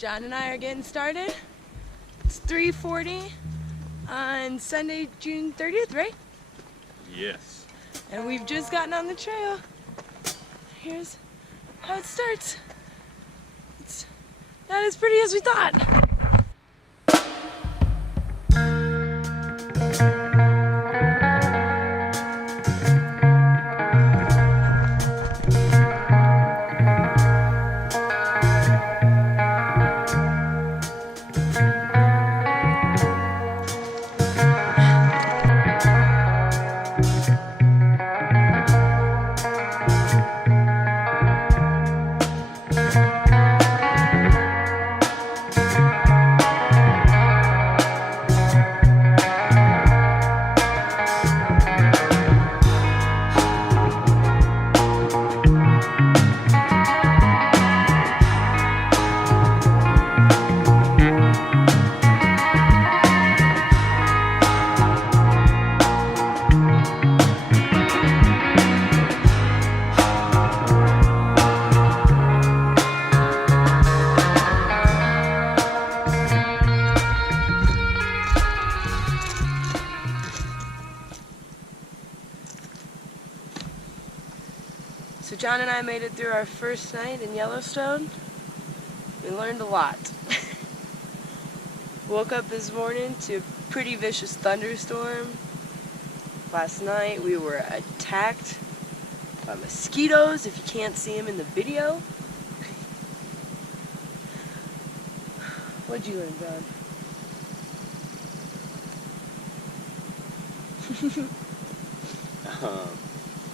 John and I are getting started. It's 3:40 on Sunday, June 30th, right? Yes. And we've just gotten on the trail. Here's how it starts. It's not as pretty as we thought. So John and I made it through our first night in Yellowstone. We learned a lot. Woke up this morning to a pretty vicious thunderstorm. Last night we were attacked by mosquitoes, if you can't see them in the video. What'd you learn, John?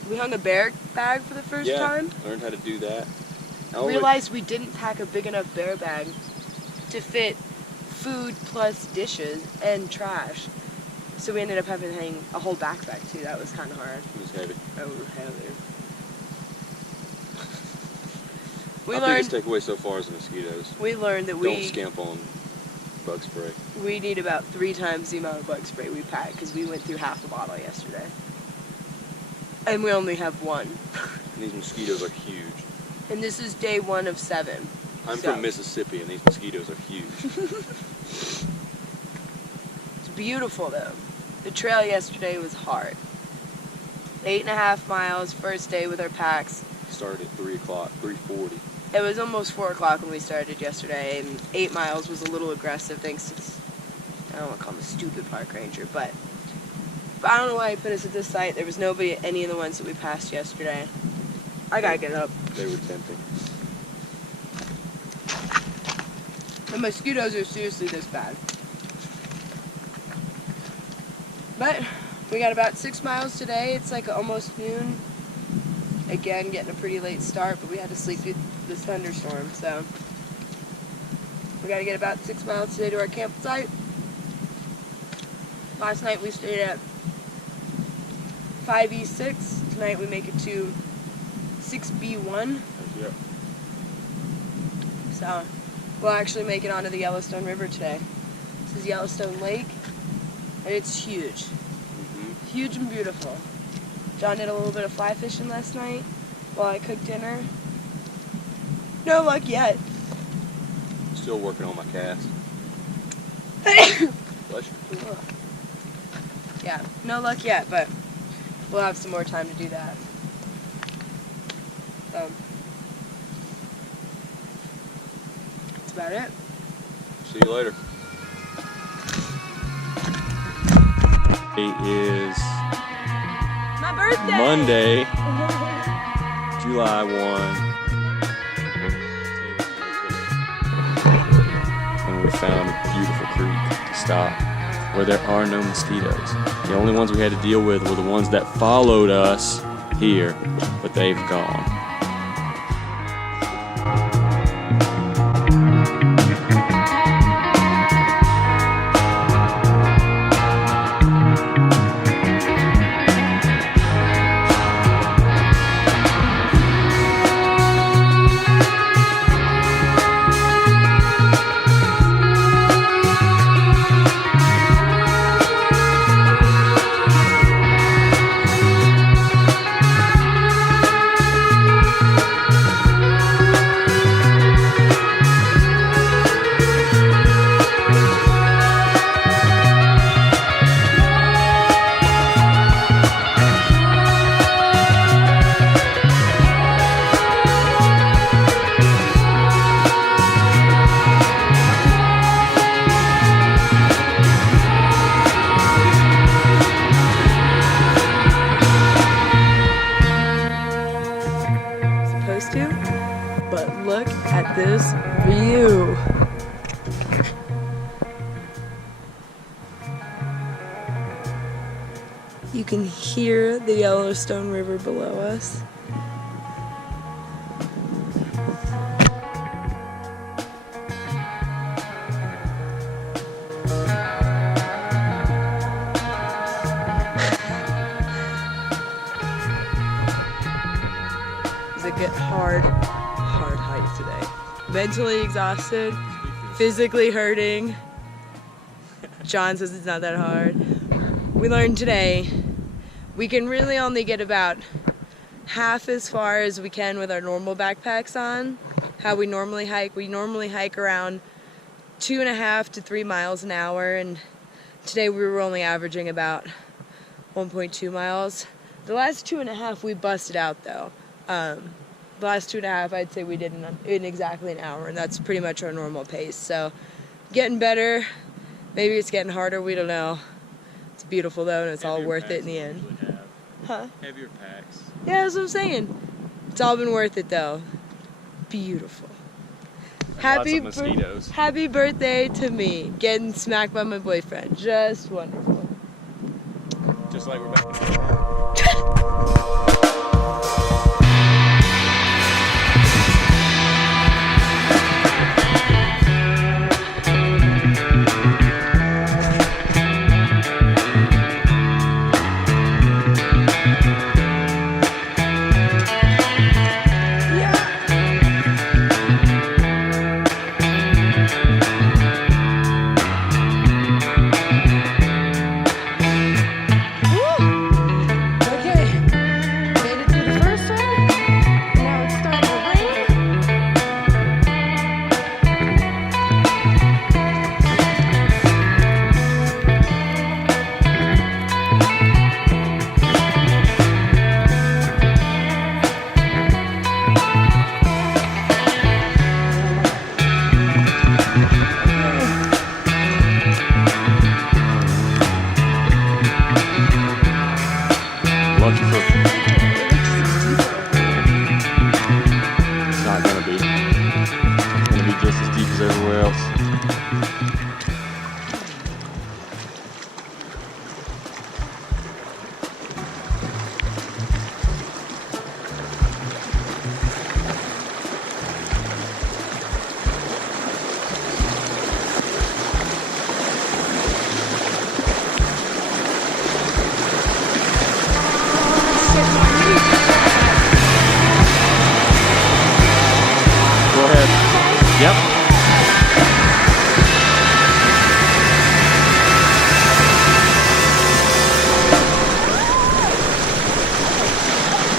We hung a bear bag for the first time. Learned how to do that. Realized we didn't pack a big enough bear bag to fit food plus dishes and trash. So we ended up having to hang a whole backpack too. That was kind of hard. It was heavy. Oh, heavy. Our biggest takeaway so far is the mosquitoes. We learned that don't scamp on bug spray. We need about 3 times the amount of bug spray we pack because we went through half the bottle yesterday. And we only have 1. And these mosquitoes are huge. And this is day 1 of 7. I'm from Mississippi and these mosquitoes are huge. It's beautiful though. The trail yesterday was hard. 8.5 miles, first day with our packs. Started at 3 o'clock, 3:40. It was almost 4 o'clock when we started yesterday, and 8 miles was a little aggressive thanks to, I don't want to call him a stupid park ranger, but I don't know why he put us at this site. There was nobody at any of the ones that we passed yesterday. I gotta get up. They were tempting. The mosquitoes are seriously this bad. But we got about 6 miles today. It's like almost noon. Again, getting a pretty late start, but we had to sleep through this thunderstorm, so we gotta get about 6 miles today to our campsite. Last night we stayed at 5E6. Tonight we make it to 6B1. Yep. So we'll actually make it onto the Yellowstone River today. This is Yellowstone Lake, and it's huge. Huge and beautiful. John did a little bit of fly fishing last night while I cooked dinner. No luck yet. Still working on my cast. Bless you. Yeah, no luck yet, but we'll have some more time to do that. So that's about it. See you later. It is my birthday! Monday, July 1. And we found a beautiful creek to stop where there are no mosquitoes. The only ones we had to deal with were the ones that followed us here, but they've gone. photos for you. You can hear the Yellowstone River below us. Get hard hike today. Mentally exhausted, physically hurting. John says it's not that hard. We learned today we can really only get about half as far as we can with our normal backpacks on. How we normally hike. We normally hike around 2.5 to 3 miles an hour, and today we were only averaging about 1.2 miles. The last 2.5 we busted out though. The last 2.5 I'd say we did in exactly an hour, and that's pretty much our normal pace. So getting better. Maybe it's getting harder, we don't know. It's beautiful though, and it's all worth it in the end. Huh? Heavier packs. Yeah, that's what I'm saying. It's all been worth it though. Beautiful. Lots of mosquitoes. Happy birthday to me. Getting smacked by my boyfriend. Just wonderful. Just like we're back.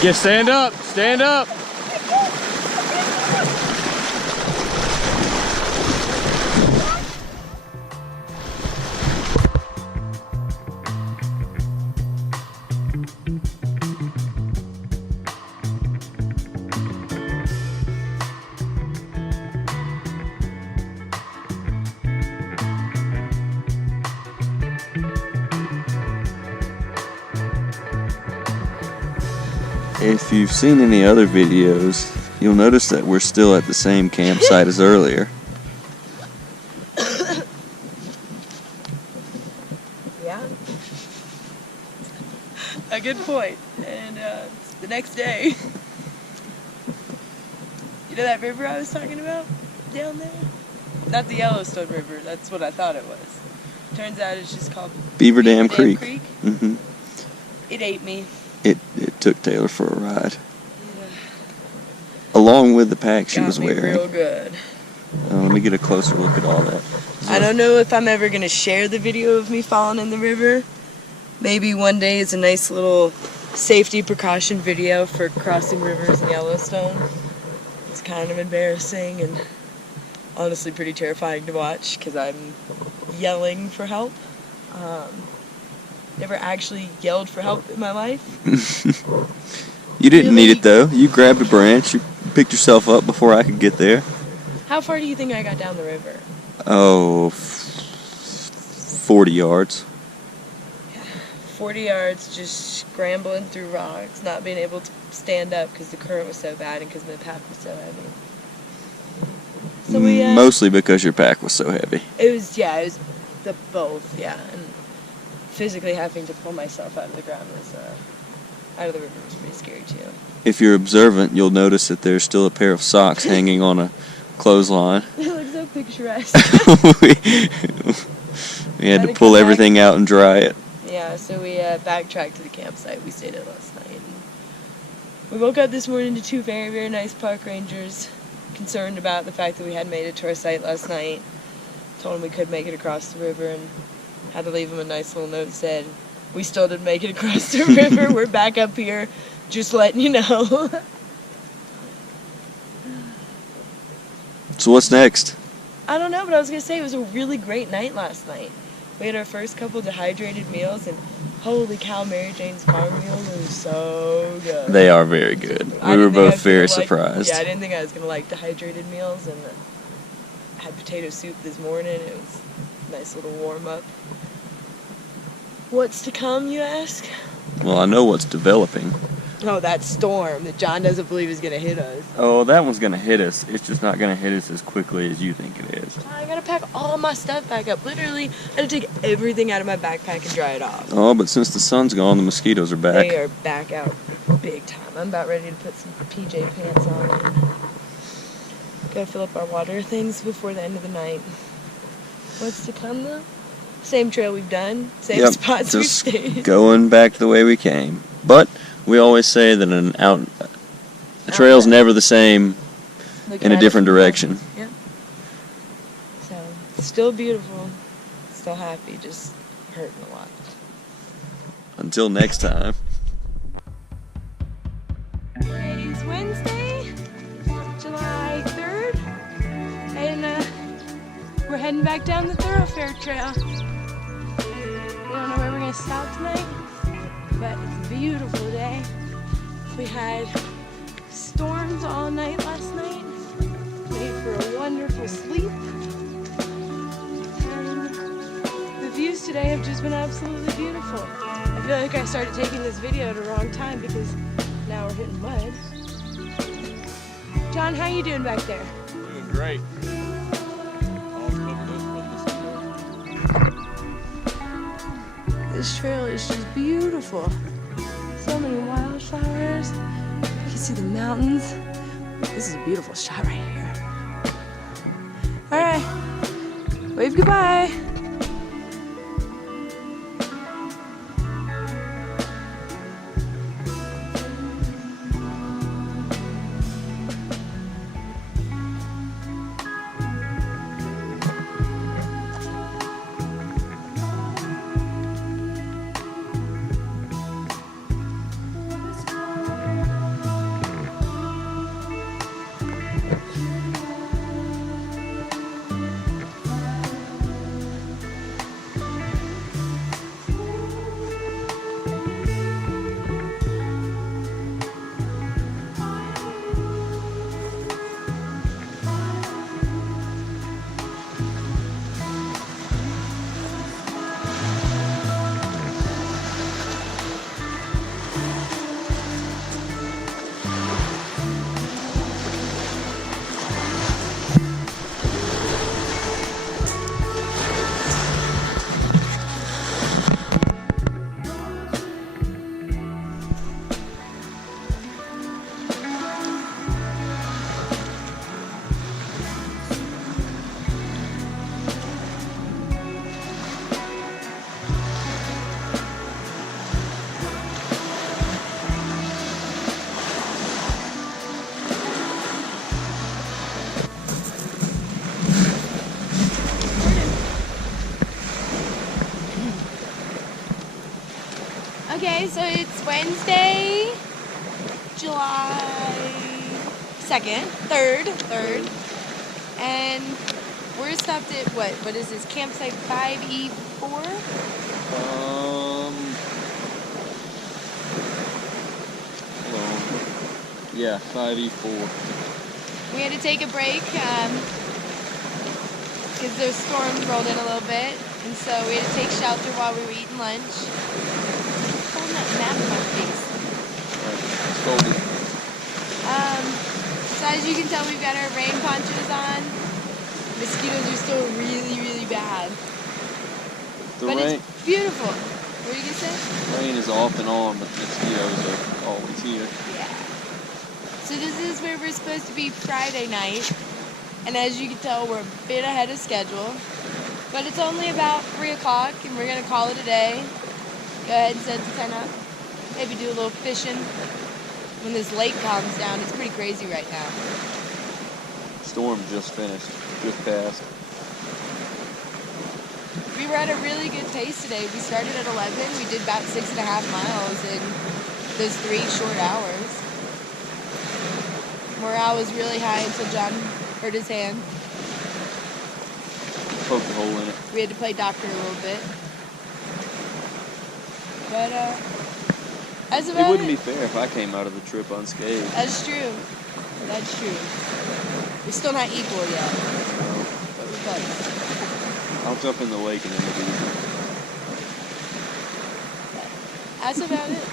Yeah, stand up, stand up. If you've seen any other videos, you'll notice that we're still at the same campsite as earlier. Yeah. A good point. And it's the next day. You know that river I was talking about down there? Not the Yellowstone River, that's what I thought it was. Turns out it's just called Beaver Dam Creek. Mm-hmm. It ate me. It took Taylor for a ride. Yeah. Along with the pack she was wearing. Real good. Let me get a closer look at all that. I don't know if I'm ever going to share the video of me falling in the river. Maybe one day it's a nice little safety precaution video for crossing rivers in Yellowstone. It's kind of embarrassing and honestly pretty terrifying to watch because I'm yelling for help. Never actually yelled for help in my life. You didn't need it though. You grabbed a branch, you picked yourself up before I could get there. How far do you think I got down the river? Oh, 40 yards. Yeah, 40 yards just scrambling through rocks, not being able to stand up because the current was so bad and because my pack was so heavy. So we Mostly because your pack was so heavy. it was the both, yeah, and physically having to pull myself out of the ground was out of the river was pretty scary too. If you're observant, you'll notice that there's still a pair of socks hanging on a clothesline. It looks so picturesque. we had to pull everything out and dry it. Yeah, so we backtracked to the campsite we stayed at last night. We woke up this morning to two very, very nice park rangers, concerned about the fact that we hadn't made it to our site last night. Told them we could make it across the river and had to leave them a nice little note that said, we still didn't make it across the river, we're back up here, just letting you know. So what's next? I don't know, but I was going to say it was a really great night last night. We had our first couple dehydrated meals, and holy cow, Mary Jane's farm meals were so good. They are very good. We were both very surprised. Yeah, I didn't think I was going to like dehydrated meals, and I had potato soup this morning. It was a nice little warm-up. What's to come, you ask? Well, I know what's developing. Oh, that storm that John doesn't believe is going to hit us. Oh, that one's going to hit us. It's just not going to hit us as quickly as you think it is. I got to pack all my stuff back up. Literally, I had to take everything out of my backpack and dry it off. Oh, but since the sun's gone, the mosquitoes are back. They are back out big time. I'm about ready to put some PJ pants on. Gotta fill up our water things before the end of the night. What's to come though? Same trail we've done, same spots we've stayed. Going back the way we came. But we always say that a trail's never the same in a different direction. Yep. So, still beautiful, still happy, just hurting a lot. Until next time. Today's Wednesday, July 3rd, and we're heading back down the Thorofare Trail. We don't know where we're going to stop tonight, but it's a beautiful day. We had storms all night last night, made for a wonderful sleep, and the views today have just been absolutely beautiful. I feel like I started taking this video at the wrong time because now we're hitting mud. John, how you doing back there? Doing great. All covered up with mosquitoes. This trail is just beautiful. So many wildflowers. You can see the mountains. This is a beautiful shot right here. All right, wave goodbye. Okay, so it's Wednesday, July 2nd, 3rd, and we're stopped at what is this, campsite 5E4? Yeah, 5E4. We had to take a break because the storms rolled in a little bit, and so we had to take shelter while we were eating lunch. Holding that map in my face. So as you can tell, we've got our rain ponchos on. still really, really bad. The But rain, it's beautiful. What are you going to say? rain is off and on, but the mosquitoes are always here. Yeah. So this is where we're supposed to be Friday night. And as you can tell, we're a bit ahead of schedule. But it's only about 3 o'clock, and we're going to call it a day. Go ahead and set the tent up. Maybe do a little fishing. When this lake calms down, it's pretty crazy right now. Storm just finished, just passed. We were at a really good pace today. We started at 11. We did about 6.5 miles in those 3 short hours. Morale was really high until John hurt his hand. Poked a hole in it. We had to play doctor a little bit. But, that's about It wouldn't be fair if I came out of the trip unscathed. That's true. That's true. We're still not equal yet. But we're close. I'll jump in the lake and then we'll be. That's about it.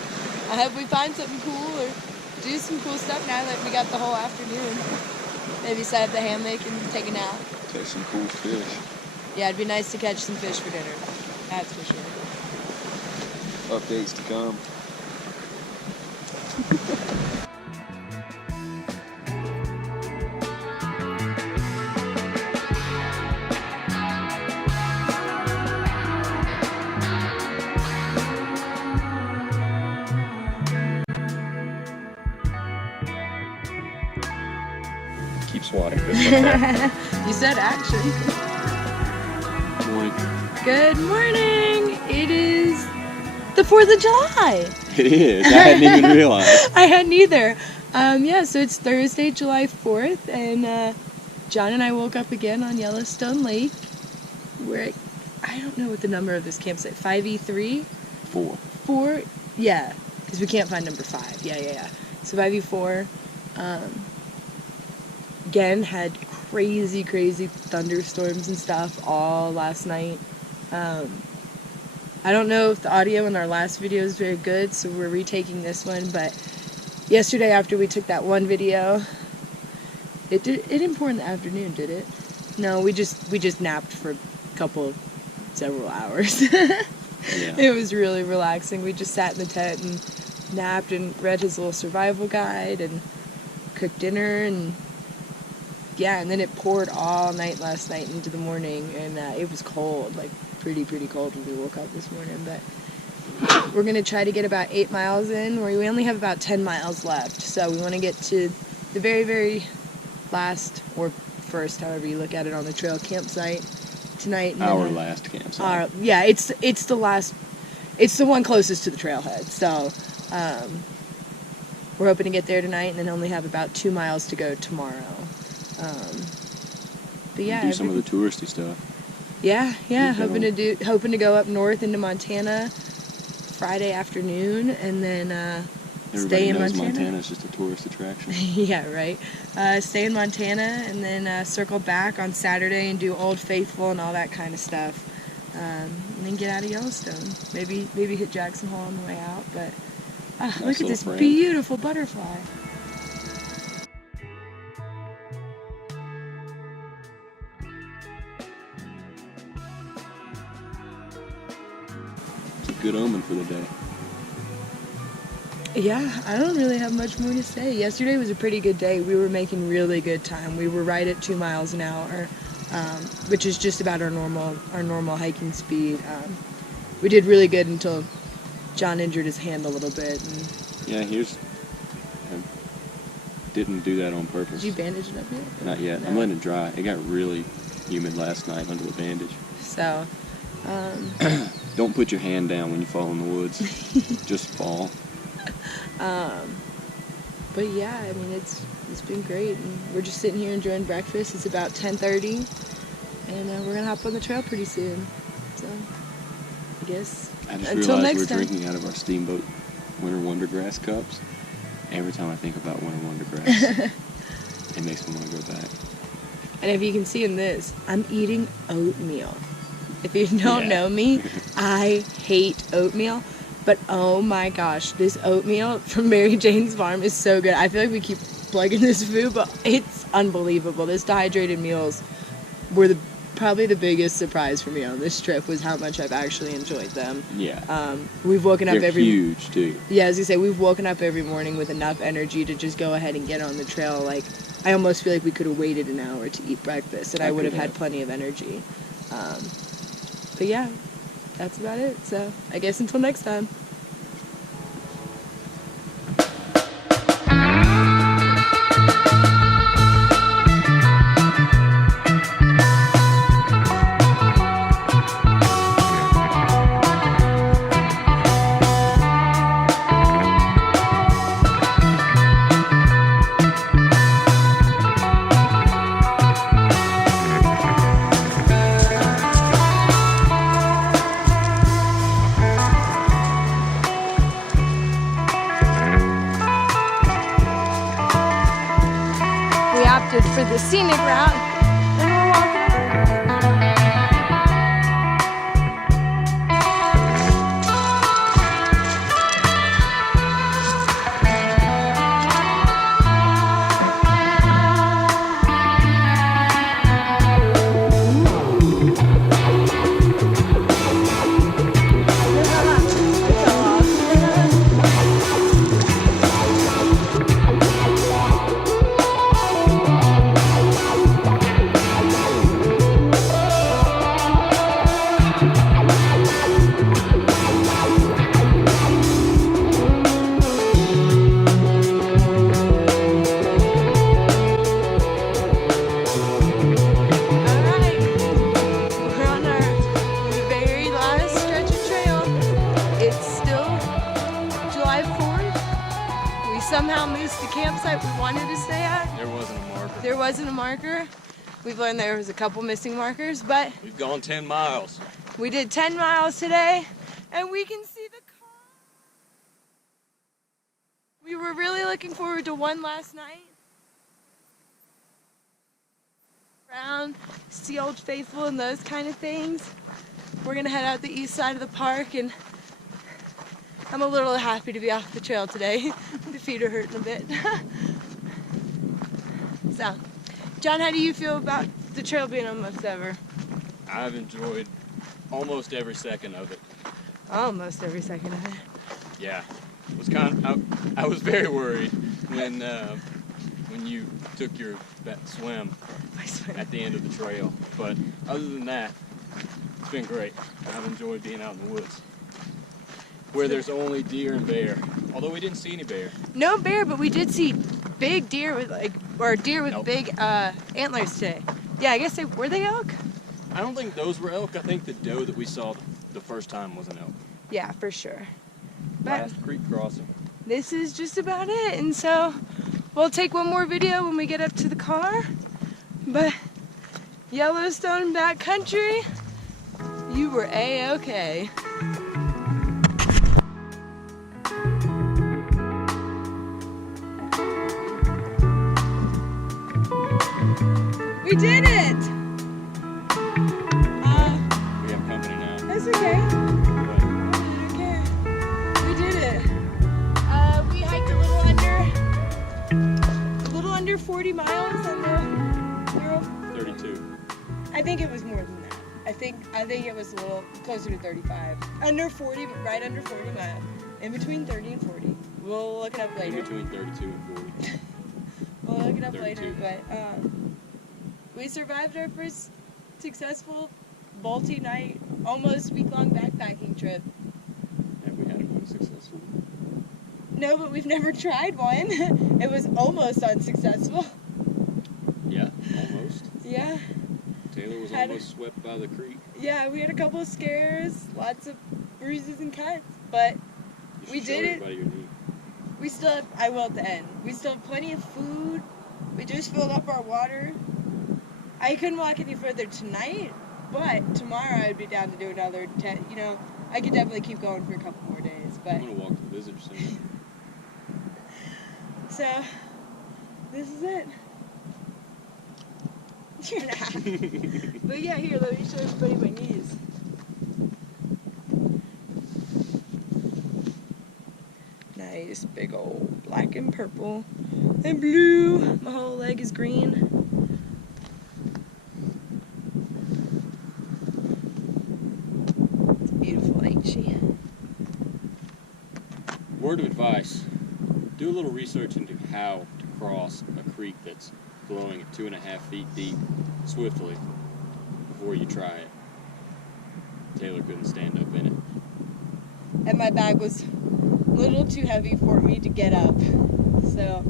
I hope we find something cool or do some cool stuff now that we got the whole afternoon. Maybe set up the hammock and take a nap. Catch some cool fish. Yeah, it'd be nice to catch some fish for dinner. That's for sure. Updates to come. Keep swatting. You said action. Morning. Good morning. It is the 4th of July. It is. I hadn't even realized. I hadn't either. Yeah, so it's Thursday, July 4th, and John and I woke up again on Yellowstone Lake. We're at, I don't know what the number of this campsite, 5E3? 4. 4? Yeah, because we can't find number 5. Yeah. So 5E4. Again, had crazy thunderstorms and stuff all last night. I don't know if the audio in our last video is very good, so we're retaking this one, but yesterday after we took that one video, it didn't pour in the afternoon, did it? No, we just napped for several hours. Yeah. It was really relaxing. We just sat in the tent and napped and read his little survival guide and cooked dinner, and yeah, and then it poured all night last night into the morning, and it was cold, like pretty cold when we woke up this morning. But we're gonna try to get about 8 miles in, where we only have about 10 miles left. So we want to get to the very last, or first, however you look at it, on the trail campsite tonight. Our last campsite. Yeah, it's the last. It's the one closest to the trailhead. So we're hoping to get there tonight, and then only have about 2 miles to go tomorrow. But yeah, do some of the touristy stuff. Yeah, hoping to go up north into Montana Friday afternoon, and then stay in Montana. Montana's just a tourist attraction. Yeah, right. Stay in Montana, and then circle back on Saturday and do Old Faithful and all that kind of stuff, and then get out of Yellowstone. Maybe hit Jackson Hole on the way out. But look at this beautiful butterfly. Good omen for the day. Yeah, I don't really have much more to say. Yesterday was a pretty good day. We were making really good time. We were right at 2 miles an hour, which is just about our normal hiking speed. We did really good until John injured his hand a little bit. And yeah, I didn't do that on purpose. did you bandage it up yet? Not yet. No. I'm letting it dry. It got really humid last night under the bandage. So, don't put your hand down when you fall in the woods. Just fall. but yeah, I mean, it's been great. And we're just sitting here enjoying breakfast. It's about 10:30, and we're gonna hop on the trail pretty soon. So, I guess I just until realized next we're time. drinking out of our Steamboat Winter Wondergrass cups. Every time I think about Winter Wondergrass, it makes me want to go back. And if you can see in this, I'm eating oatmeal. If you don't know me, I hate oatmeal. But oh my gosh, this oatmeal from Mary Jane's Farm is so good. I feel like we keep plugging this food, but it's unbelievable. This dehydrated meals were the probably the biggest surprise for me on this trip was how much I've actually enjoyed them. Yeah. We've woken up They're every huge too. Yeah, as you say, we've woken up every morning with enough energy to just go ahead and get on the trail. Like, I almost feel like we could have waited an hour to eat breakfast, and I would have had plenty of energy. But yeah, that's about it. So I guess until next time. For the scenic route, and we're walking. Somehow missed the campsite we wanted to stay at. There wasn't a marker. There wasn't a marker. We've learned there was a couple missing markers, but We've gone 10 miles. We did 10 miles today, and we can see the car. We were really looking forward to one last night. Around, see Old Faithful and those kind of things. We're gonna head out the east side of the park, and I'm a little happy to be off the trail today. The feet are hurting a bit. So, John, how do you feel about the trail being almost over? I've enjoyed almost every second of it. Almost every second of it. Yeah, it was I was very worried when you took that swim at the end of the trail. But other than that, it's been great. I've enjoyed being out in the woods where there's only deer and bear. Although we didn't see any bear. No bear, but we did see big deer with big antlers today. Yeah, I guess were they elk? I don't think those were elk. I think the doe that we saw the first time was an elk. Yeah, for sure. But Last creek crossing. this is just about it, and so we'll take one more video when we get up to the car. But Yellowstone Backcountry, you were A-okay. We did it! We have company now. That's okay. But I don't care. We did it. We hiked a little under 40 miles on the 32. I think it was more than that. I think it was a little closer to 35. Under 40, but right under 40 miles. In between 30 and 40. We'll look it up later. In between 32 and 40. We'll look it up 32. later, but we survived our first successful multi-night, almost week-long backpacking trip. Have we had an unsuccessful? No, but we've never tried one. It was almost unsuccessful. Yeah, almost. Yeah. Taylor was almost swept by the creek. Yeah, we had a couple of scares, lots of bruises and cuts, but we did it. Everybody your knee. We still have, I will at the end. We still have plenty of food. We just filled up our water. I couldn't walk any further tonight, but tomorrow I'd be down to do another 10. You know, I could definitely keep going for a couple more days, but. I'm gonna walk to the visitor center. So, this is it. You're not. But yeah, here, let me show everybody my knees. Nice, big old black and purple and blue. My whole leg is green. word of advice, do a little research into how to cross a creek that's flowing at 2.5 feet deep swiftly before you try it. Taylor couldn't stand up in it. And my bag was a little too heavy for me to get up. So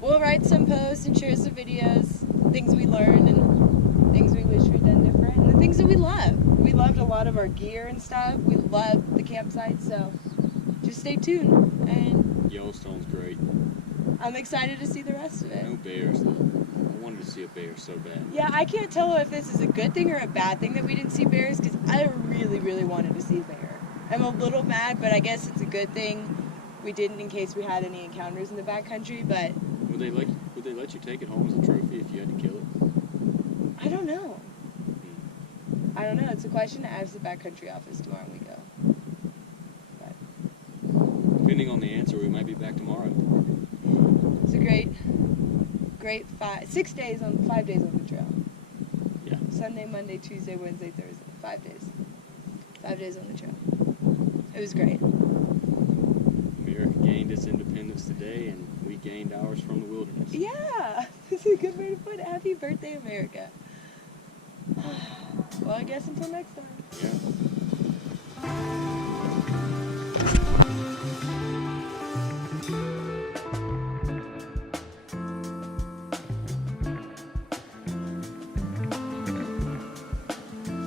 we'll write some posts and share some videos, things we learned and things we wish we'd done different, and the things that we love. We loved a lot of our gear and stuff. We loved the campsite, so just stay tuned. And Yellowstone's great. I'm excited to see the rest of it. No bears though. I wanted to see a bear so bad. Yeah, I can't tell if this is a good thing or a bad thing that we didn't see bears, because I really, really wanted to see a bear. I'm a little mad, but I guess it's a good thing we didn't in case we had any encounters in the backcountry, but Would they let you take it home as a trophy if you had to kill it? I don't know. I don't know. It's a question to ask the backcountry office tomorrow when we go. But Depending on the answer, we might be back tomorrow. it's a great 5 days on the trail. Yeah. Sunday, Monday, Tuesday, Wednesday, Thursday. 5 days. 5 days on the trail. It was great. America gained its independence today, and we gained ours from the wilderness. Yeah, this is a good way to put it. Happy birthday, America. Well, I guess until next time. Yeah.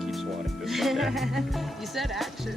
Keep swatting just like that. You said action.